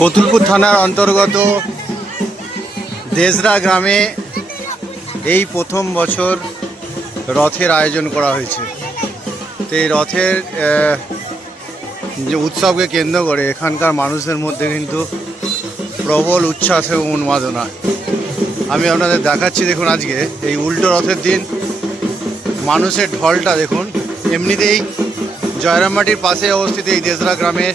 কতুলপুর থানার অন্তর্গত দেজরা গ্রামে এই প্রথম বছর রথের আয়োজন করা হয়েছে। তো এই রথের যে উৎসবকে কেন্দ্র করে এখানকার মানুষের মধ্যে কিন্তু প্রবল উচ্ছ্বাস এবং উন্মাদনা। আমি আপনাদের দেখাচ্ছি দেখুন আজকে, এই উল্টো রথের দিন মানুষের ঢলটা দেখুন, এমনিতেই জয়রামবাটির পাশে অবস্থিত এই দেশরা গ্রামের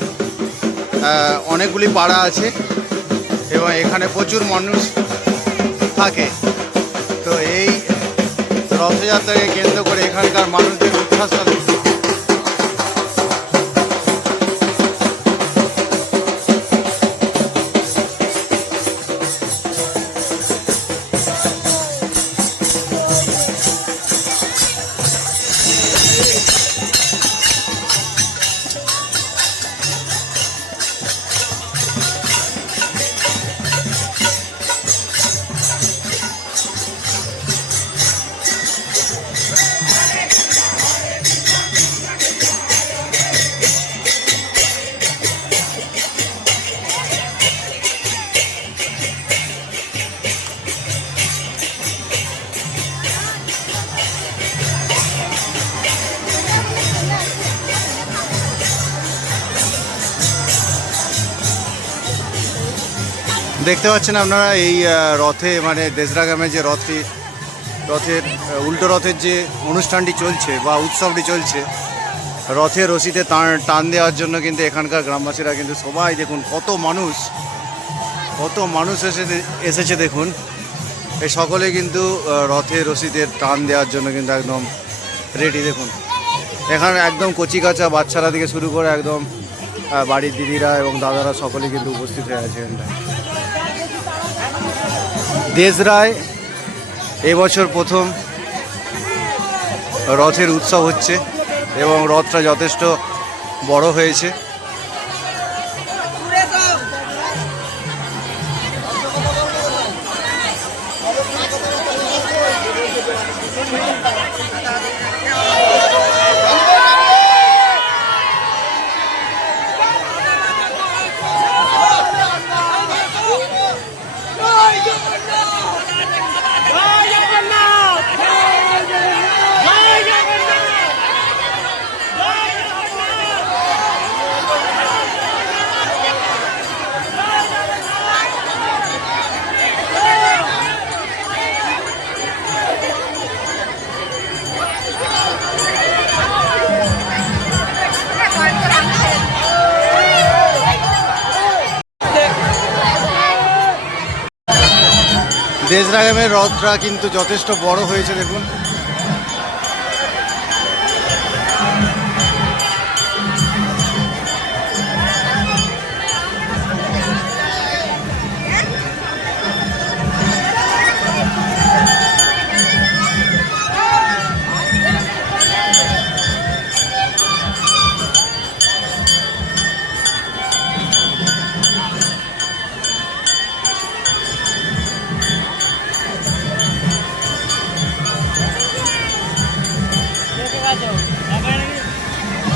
অনেকগুলি পাড়া আছে এবং এখানে প্রচুর মানুষ থাকে তো এই রথযাত্রাকে কেন্দ্র করে এখানকার মানুষদের উচ্ছ্বাসটা দেখুন। দেখতে পাচ্ছেন আপনারা এই রথে মানে দেজরা গ্রামে যে রথটি, রথের উল্টো রথের যে অনুষ্ঠানটি চলছে বা উৎসবটি চলছে, রথে রশিতে টান টান দেওয়ার জন্য কিন্তু এখানকার গ্রামবাসীরা কিন্তু সবাই দেখুন কত মানুষ কত মানুষ এসে এসেছে দেখুন। এই সকলে কিন্তু রথের রশিতে টান দেওয়ার জন্য কিন্তু একদম রেডি দেখুন। এখানে একদম কচি কাঁচা বাচ্চারা থেকে শুরু করে একদম বাড়ির দিদিরা এবং দাদারা সকলে কিন্তু উপস্থিত হয়ে আছে এখানটায়। দেশরায় এবছর প্রথম রথের উৎসব হচ্ছে এবং রথটা যথেষ্ট বড় হয়েছে। দেশরাগামের রথটা কিন্তু যথেষ্ট বড় হয়েছে দেখুন।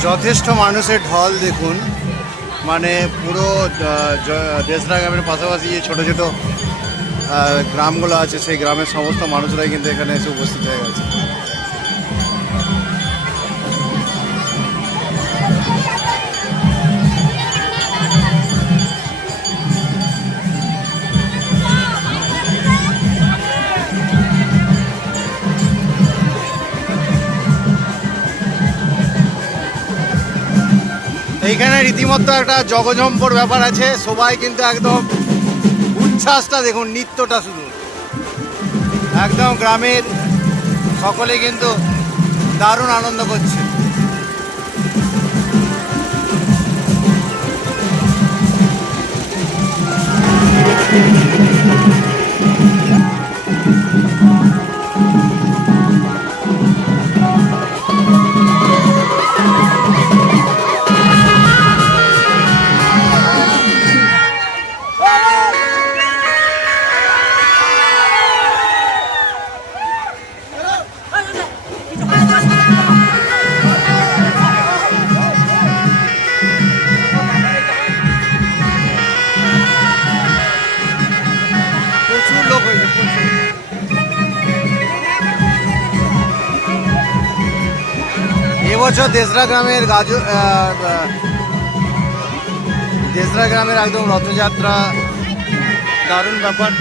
যথেষ্ট মানুষের ঢল দেখুন। মানে পুরো দেশরা গ্রামের পাশাপাশি যে ছোটো ছোটো গ্রামগুলো আছে, সেই গ্রামের সমস্ত মানুষরাই কিন্তু এখানে এসে উপস্থিত হয়ে গেছে। এইখানে রীতিমতো একটা জগজম্পর ব্যাপার আছে সবাই কিন্তু একদম উচ্ছ্বাসটা দেখুন, নৃত্যটা শুধু একদম গ্রামের সকলে কিন্তু দারুণ আনন্দ করছে এবছর দেশরা গ্রামের গাজু দেশরা গ্রামের একদম রথযাত্রা দারুণ ব্যাপার।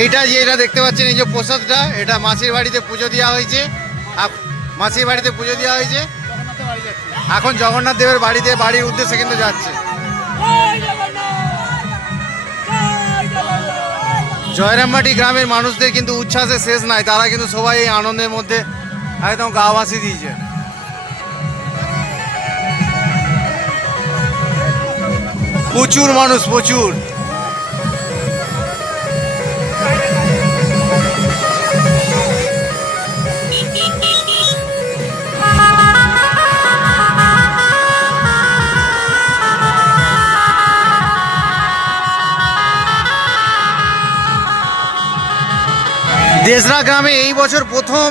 এইটা যে এটা দেখতে পাচ্ছেন, এই যে প্রসাদটা, এটা মাসির বাড়িতে পুজো দেওয়া হয়েছে। মাসির বাড়িতে পুজো দেওয়া হয়েছে। এখন জগন্নাথ দেবের বাড়িতে বাড়ির উদ্দেশ্যে কিন্তু যাচ্ছে। জয়রামবাটি গ্রামের মানুষদের কিন্তু উচ্ছ্বাসের শেষ নাই, তারা কিন্তু সবাই এই আনন্দের মধ্যে একদম গা ভাসি দিয়েছে। প্রচুর মানুষ, প্রচুর। দেশরা গ্রামে এই বছর প্রথম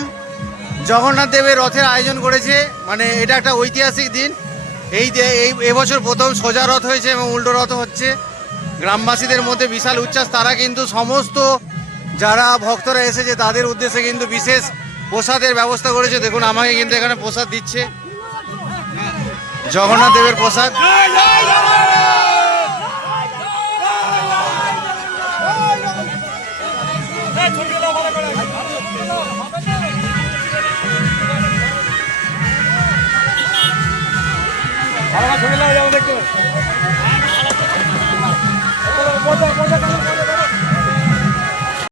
জগন্নাথ দেবের রথের আয়োজন করেছে। মানে এটা একটা ঐতিহাসিক দিন। এই এবছর প্রথম সোজা রথ হয়েছে এবং উল্টো রথ হচ্ছে। গ্রামবাসীদের মধ্যে বিশাল উচ্ছ্বাস। তারা কিন্তু সমস্ত যারা ভক্তরা এসেছে, তাদের উদ্দেশ্যে কিন্তু বিশেষ প্রসাদের ব্যবস্থা করেছে। দেখুন, আমাকে কিন্তু এখানে প্রসাদ দিচ্ছে। জগন্নাথ দেবের প্রসাদ।